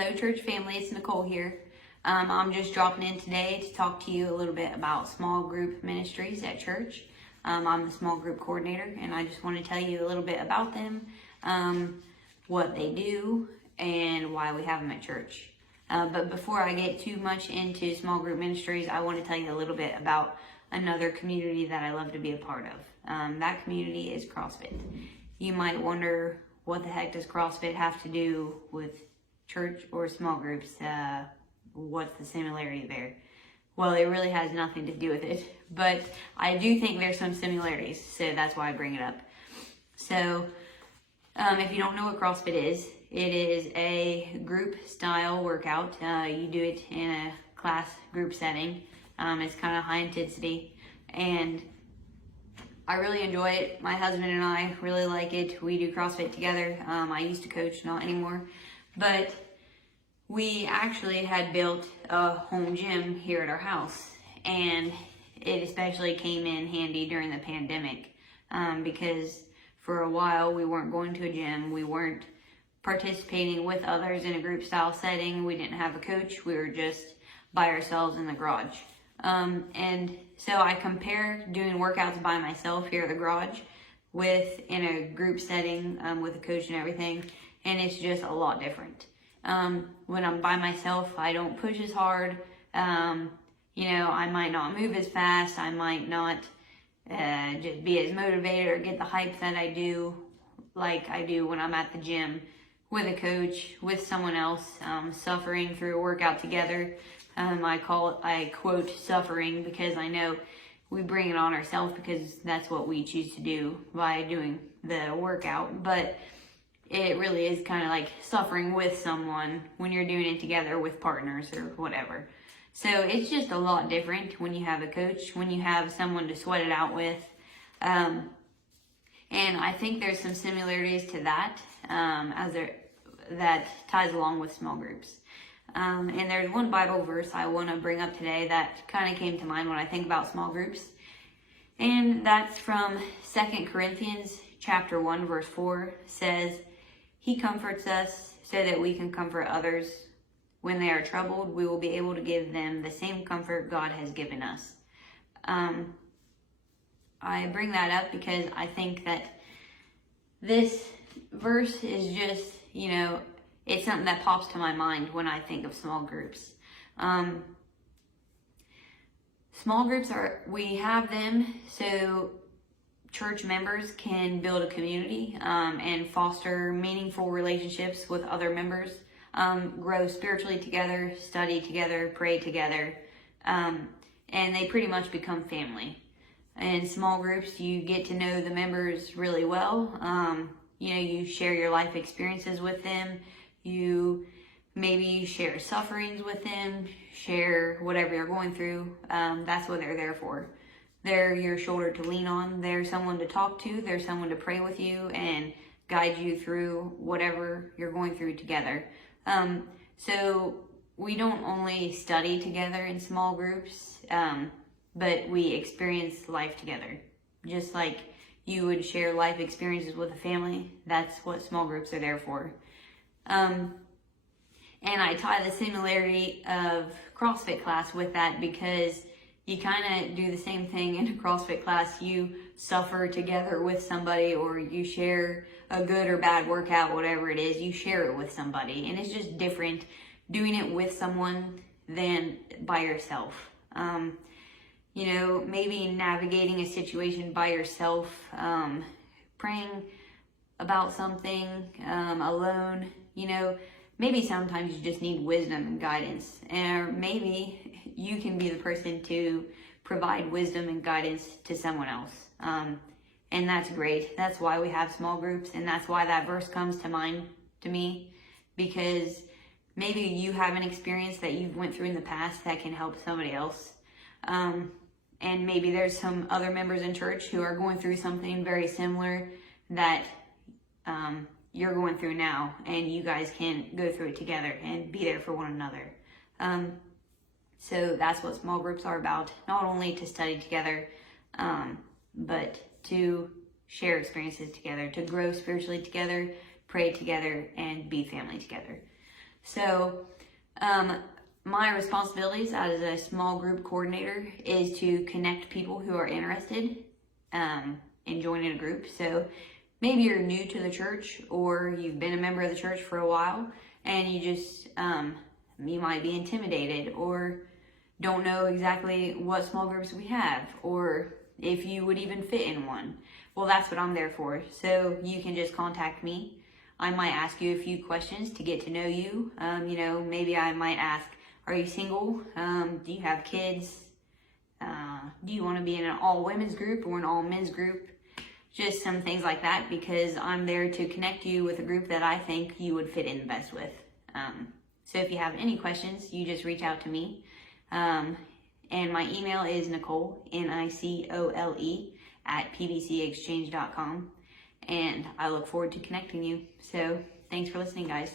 Hello, church family. It's Nicole here. I'm just dropping in today to talk to you a little bit about small group ministries at church. I'm the small group coordinator, and I just want to tell you a little bit about them, what they do, and why we have them at church. But before I get too much into small group ministries, I want to tell you a little bit about another community that I love to be a part of. That community is CrossFit. You might wonder, what the heck does CrossFit have to do with church or small groups? What's the similarity there? Well, it really has nothing to do with it, but I do think there's some similarities, so that's why I bring it up. So, if you don't know what CrossFit is, it is a group style workout. You do it in a class group setting. It's kind of high intensity, and I really enjoy it. My husband and I really like it. We do CrossFit together. I used to coach, not anymore. But we actually had built a home gym here at our house. And it especially came in handy during the pandemic. Because for a while we weren't going to a gym. We weren't participating with others in a group style setting. We didn't have a coach. We were just by ourselves in the garage. And so I compare doing workouts by myself here at the garage with in a group setting with a coach and everything, and it's just a lot different. When I'm by myself, I don't push as hard. I might not move as fast. I might not just be as motivated or get the hype that I do like I do when I'm at the gym with a coach, with someone else, suffering through a workout together. I quote suffering because I know we bring it on ourselves because that's what we choose to do by doing the workout. But it really is kind of like suffering with someone when you're doing it together with partners or whatever. So it's just a lot different when you have a coach, when you have someone to sweat it out with. And I think there's some similarities to that that ties along with small groups. And there's one Bible verse I want to bring up today that kind of came to mind when I think about small groups. And that's from 2 Corinthians chapter 1, verse 4 says, "He comforts us so that we can comfort others. When they are troubled, we will be able to give them the same comfort God has given us." I bring that up because I think that this verse is just, it's something that pops to my mind when I think of small groups. Small groups we have them so church members can build a community and foster meaningful relationships with other members, grow spiritually together, study together, pray together, and they pretty much become family. In small groups, you get to know the members really well. You share your life experiences with them. You maybe share sufferings with them, share whatever you're going through. That's what they're there for. They're your shoulder to lean on. They're someone to talk to. They're someone to pray with you and guide you through whatever you're going through together. So we don't only study together in small groups, but we experience life together. Just like you would share life experiences with a family, that's what small groups are there for. And I tie the similarity of CrossFit class with that because you kind of do the same thing in a CrossFit class. You suffer together with somebody, or you share a good or bad workout, whatever it is, you share it with somebody. And it's just different doing it with someone than by yourself. Maybe navigating a situation by yourself, praying about something alone, maybe sometimes you just need wisdom and guidance, or maybe you can be the person to provide wisdom and guidance to someone else. And that's great. That's why we have small groups, and that's why that verse comes to mind to me, because maybe you have an experience that you've went through in the past that can help somebody else. And maybe there's some other members in church who are going through something very similar that you're going through now, and you guys can go through it together and be there for one another. So that's what small groups are about, not only to study together, but to share experiences together, to grow spiritually together, pray together, and be family together. So my responsibilities as a small group coordinator is to connect people who are interested in joining a group. So maybe you're new to the church, or you've been a member of the church for a while, and you just you might be intimidated or don't know exactly what small groups we have, or if you would even fit in one. Well, that's what I'm there for. So you can just contact me. I might ask you a few questions to get to know you. Maybe I might ask, are you single? Do you have kids? Do you want to be in an all women's group or an all men's group? Just some things like that, because I'm there to connect you with a group that I think you would fit in the best with. So if you have any questions, you just reach out to me. And my email is Nicole, Nicole, @pbcexchange.com. And I look forward to connecting you. So thanks for listening, guys.